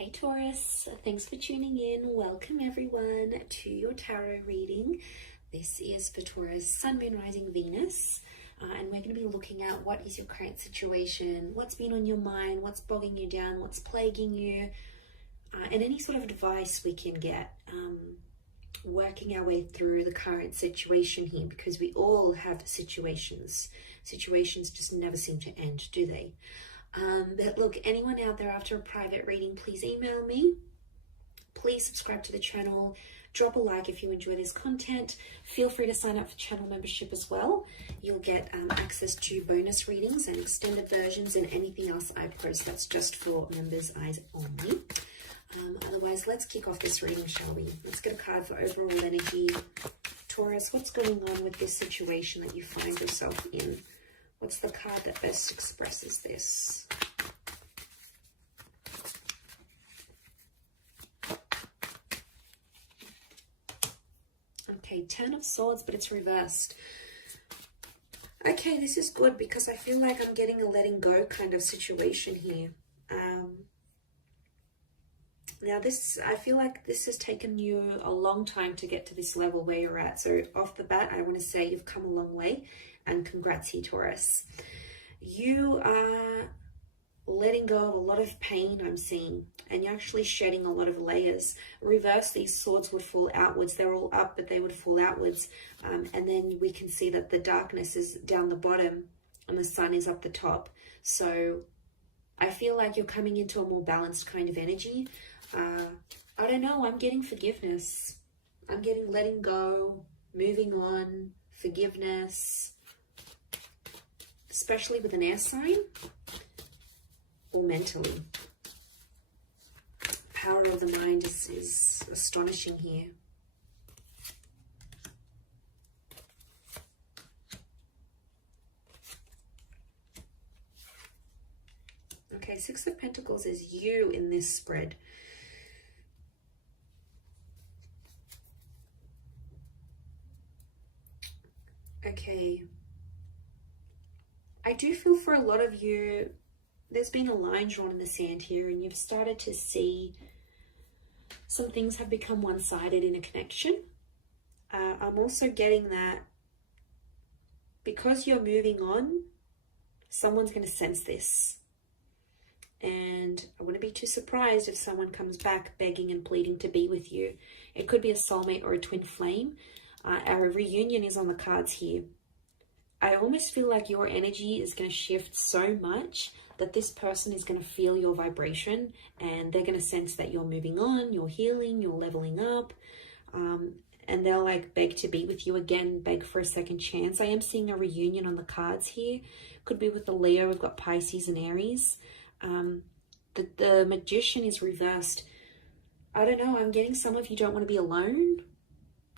Hey Taurus, thanks for tuning in. Welcome everyone to your tarot reading. This is for Taurus, Sun, Moon, Rising, Venus. And we're going to be looking at what is your current situation, what's been on your mind, what's bogging you down, what's plaguing you, and any sort of advice we can get working our way through the current situation here, because we all have situations. Situations just never seem to end, do they? But look, anyone out there after a private reading, please email me. Please subscribe to the channel. Drop a like if you enjoy this content. Feel free to sign up for channel membership as well. You'll get access to bonus readings and extended versions and anything else I post. That's just for members' eyes only. Otherwise, let's kick off this reading, shall we? Let's get a card for overall energy. Taurus, what's going on with this situation that you find yourself in? What's the card that best expresses this? Okay, 10 of Swords, but it's reversed. Okay, this is good because I feel like I'm getting a letting go kind of situation here. Now I feel like this has taken you a long time to get to this level where you're at. So off the bat, I want to say you've come a long way. And congrats here, Taurus. You are letting go of a lot of pain, I'm seeing, and you're actually shedding a lot of layers. Reverse, these swords would fall outwards. They're all up, but they would fall outwards. And then we can see that the darkness is down the bottom and the sun is up the top. So I feel like you're coming into a more balanced kind of energy. I don't know, I'm getting forgiveness. I'm getting letting go, moving on, forgiveness. Especially with an air sign or mentally. Power of the mind is astonishing here. Okay, Six of Pentacles is you in this spread. Okay. I do feel for a lot of you, there's been a line drawn in the sand here and you've started to see some things have become one-sided in a connection. I'm also getting that because you're moving on, someone's going to sense this. And I wouldn't be too surprised if someone comes back begging and pleading to be with you. It could be a soulmate or a twin flame. Our reunion is on the cards here. I almost feel like your energy is going to shift so much that this person is going to feel your vibration and they're going to sense that you're moving on, you're healing, you're leveling up, and they'll like beg to be with you again, beg for a second chance. I am seeing a reunion on the cards here. Could be with the Leo. We've got Pisces and Aries. The Magician is reversed. I don't know. I'm getting some of you don't want to be alone.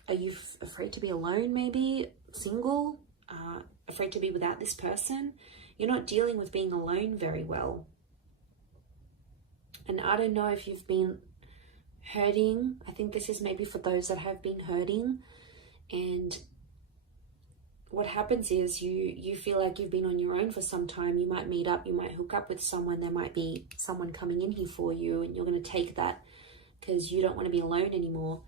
Are you afraid to be alone maybe? Single? Afraid to be without this person. You're not dealing with being alone very well. And I don't know if you've been hurting. I think this is maybe for those that have been hurting. And what happens is you feel like you've been on your own for some time. You might meet up, you might hook up with someone. There might be someone coming in here for you and you're going to take that because you don't want to be alone anymore.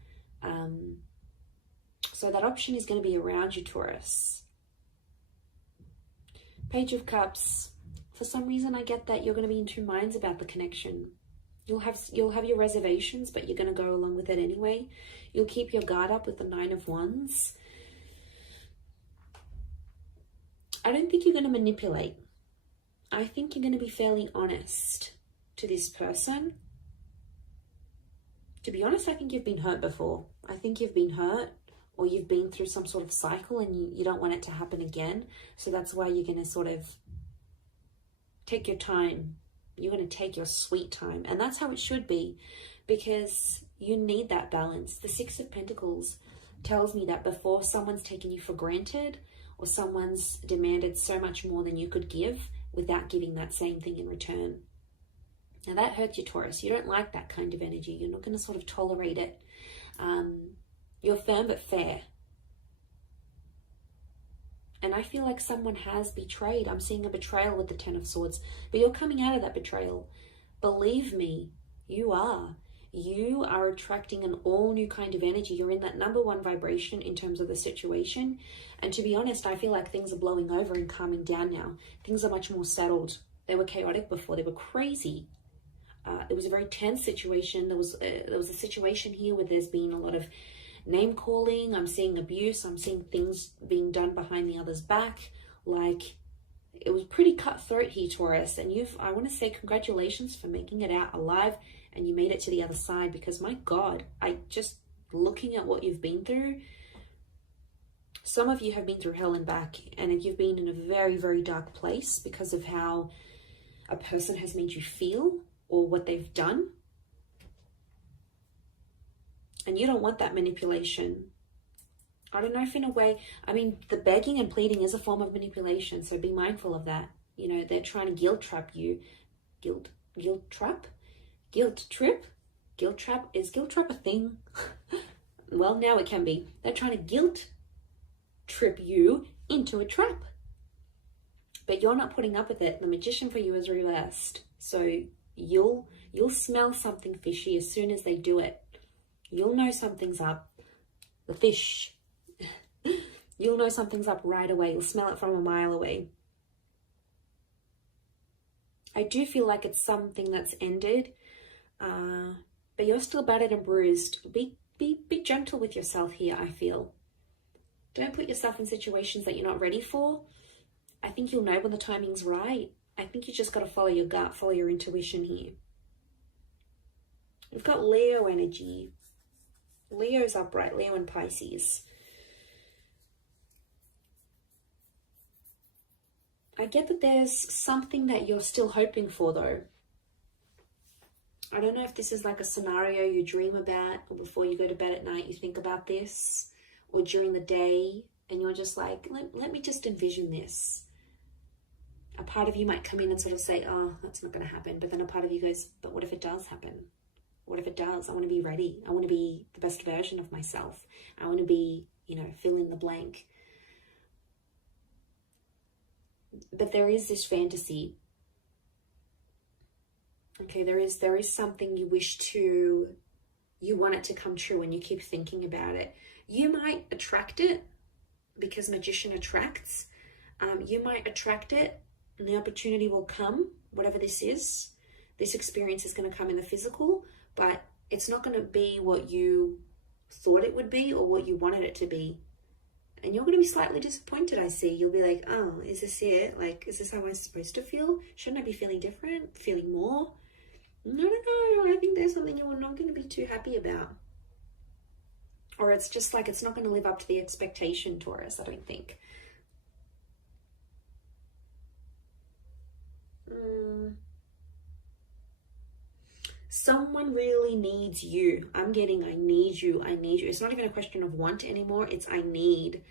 So that option is going to be around you, Taurus. Page of Cups. For some reason, I get that you're going to be in two minds about the connection. You'll have your reservations, but you're going to go along with it anyway. You'll keep your guard up with the Nine of Wands. I don't think you're going to manipulate. I think you're going to be fairly honest to this person. To be honest, I think you've been hurt before. I think you've been hurt. Or you've been through some sort of cycle and you don't want it to happen again. So that's why you're going to sort of take your time. You're going to take your sweet time. And that's how it should be, because you need that balance. The Six of Pentacles tells me that before someone's taken you for granted or someone's demanded so much more than you could give without giving that same thing in return. Now that hurts you, Taurus. You don't like that kind of energy. You're not going to sort of tolerate it. You're firm but fair. And I feel like someone has betrayed. I'm seeing a betrayal with the Ten of Swords. But you're coming out of that betrayal. Believe me, You are. You are attracting an all new kind of energy. You're in that number one vibration in terms of the situation. And to be honest, I feel like things are blowing over and calming down now. Things are much more settled. They were chaotic before. They were crazy. It was a very tense situation. There was a situation here where there's been a lot of name calling. I'm seeing abuse. I'm seeing things being done behind the other's back. Like, it was pretty cutthroat here, Taurus. And I want to say congratulations for making it out alive, and you made it to the other side, because my God, looking at what you've been through, some of you have been through hell and back, and you've been in a very, very dark place because of how a person has made you feel or what they've done. And you don't want that manipulation. I don't know if in a way, I mean, the begging and pleading is a form of manipulation, so be mindful of that. You know, they're trying to guilt trap you. Guilt trap? Guilt trip? Guilt trap? Is guilt trap a thing? Well, now it can be. They're trying to guilt trip you into a trap. But you're not putting up with it. The magician for you is reversed. So you'll smell something fishy as soon as they do it. You'll know something's up. The fish. You'll know something's up right away. You'll smell it from a mile away. I do feel like it's something that's ended, but you're still battered and bruised. Be gentle with yourself here, I feel. Don't put yourself in situations that you're not ready for. I think you'll know when the timing's right. I think you just got to follow your gut, follow your intuition here. We've got Leo energy. Leo's upright, Leo and Pisces. I get that there's something that you're still hoping for, though. I don't know if this is like a scenario you dream about, or before you go to bed at night you think about this, or during the day and you're just like, let me just envision this. A part of you might come in and sort of say, oh, that's not going to happen. But then a part of you goes, but what if it does happen? What if it does? I want to be ready. I want to be the best version of myself. I want to be, fill in the blank. But there is this fantasy. Okay, there is something you want it to come true, and you keep thinking about it. You might attract it because magician attracts. You might attract it and the opportunity will come, whatever this is. This experience is going to come in the physical, but it's not going to be what you thought it would be or what you wanted it to be. And you're going to be slightly disappointed, I see. You'll be like, oh, is this it? Like, is this how I'm supposed to feel? Shouldn't I be feeling different? Feeling more? No. I think there's something you're not going to be too happy about. Or it's just like it's not going to live up to the expectation, Taurus, I don't think. Someone really needs you. I'm getting I need you. It's not even a question of want anymore. It's I need.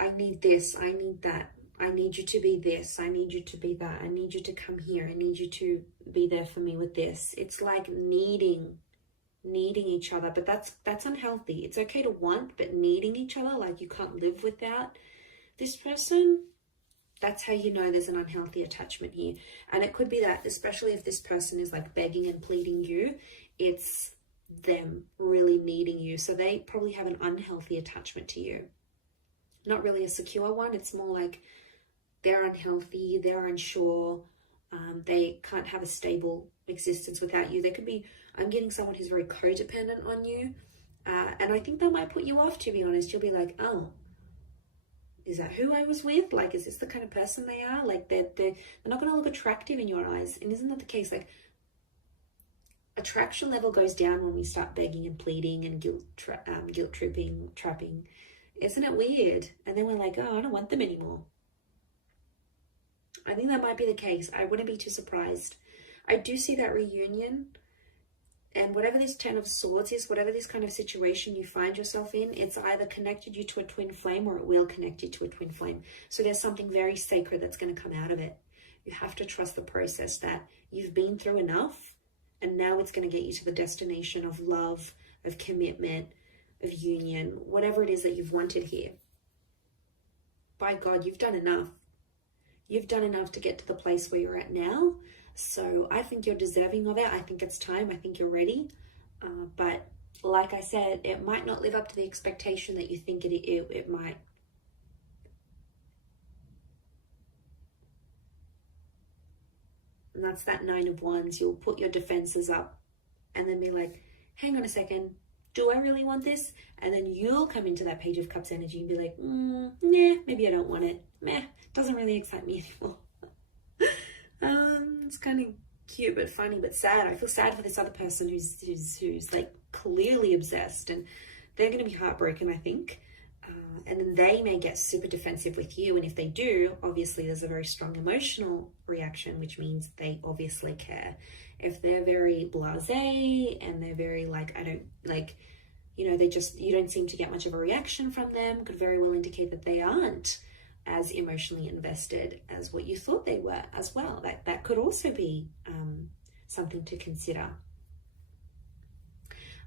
I need this. I need that. I need you to be this. I need you to be that. I need you to come here. I need you to be there for me with this. It's like needing each other, but that's unhealthy. It's okay to want, but needing each other, like you can't live without this person. That's how you know there's an unhealthy attachment here. And it could be that, especially if this person is like begging and pleading you, it's them really needing you. So they probably have an unhealthy attachment to you. Not really a secure one. It's more like they're unhealthy, they're unsure, they can't have a stable existence without you. They could be, I'm getting someone who's very codependent on you. And I think that might put you off, to be honest. You'll be like, oh, is that who I was with? Like, is this the kind of person they are? Like, they're not going to look attractive in your eyes. And isn't that the case? Like, attraction level goes down when we start begging and pleading and guilt tripping, trapping. Isn't it weird? And then we're like, oh, I don't want them anymore. I think that might be the case. I wouldn't be too surprised. I do see that reunion. And whatever this 10 of Swords is, whatever this kind of situation you find yourself in, it's either connected you to a twin flame or it will connect you to a twin flame. So there's something very sacred that's going to come out of it. You have to trust the process, that you've been through enough and now it's going to get you to the destination of love, of commitment, of union, whatever it is that you've wanted here. By God, you've done enough. You've done enough to get to the place where you're at now. So I think you're deserving of it. I think it's time. I think you're ready. But like I said, it might not live up to the expectation that you think it might. And that's that 9 of Wands. You'll put your defenses up and then be like, hang on a second, do I really want this? And then you'll come into that Page of Cups energy and be like, nah, maybe I don't want it. Meh, doesn't really excite me anymore. It's kind of cute but funny but sad. I feel sad for this other person who's like clearly obsessed, and they're going to be heartbroken, I think. And then they may get super defensive with you, and if they do, obviously there's a very strong emotional reaction, which means they obviously care. If they're very blasé and they're very like, I don't like, you know, you don't seem to get much of a reaction from them, could very well indicate that they aren't as emotionally invested as what you thought they were as well. That could also be something to consider.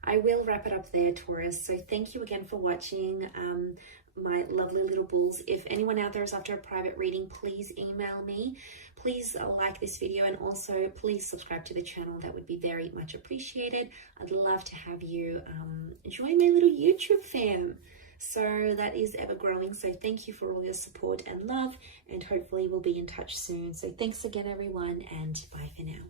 I will wrap it up there, Taurus. So thank you again for watching, my lovely little bulls. If anyone out there is after a private reading, please email me. Please like this video, and also please subscribe to the channel. That would be very much appreciated. I'd love to have you join my little YouTube fam. So that is ever growing. So thank you for all your support and love, and hopefully we'll be in touch soon. So thanks again, everyone, and bye for now.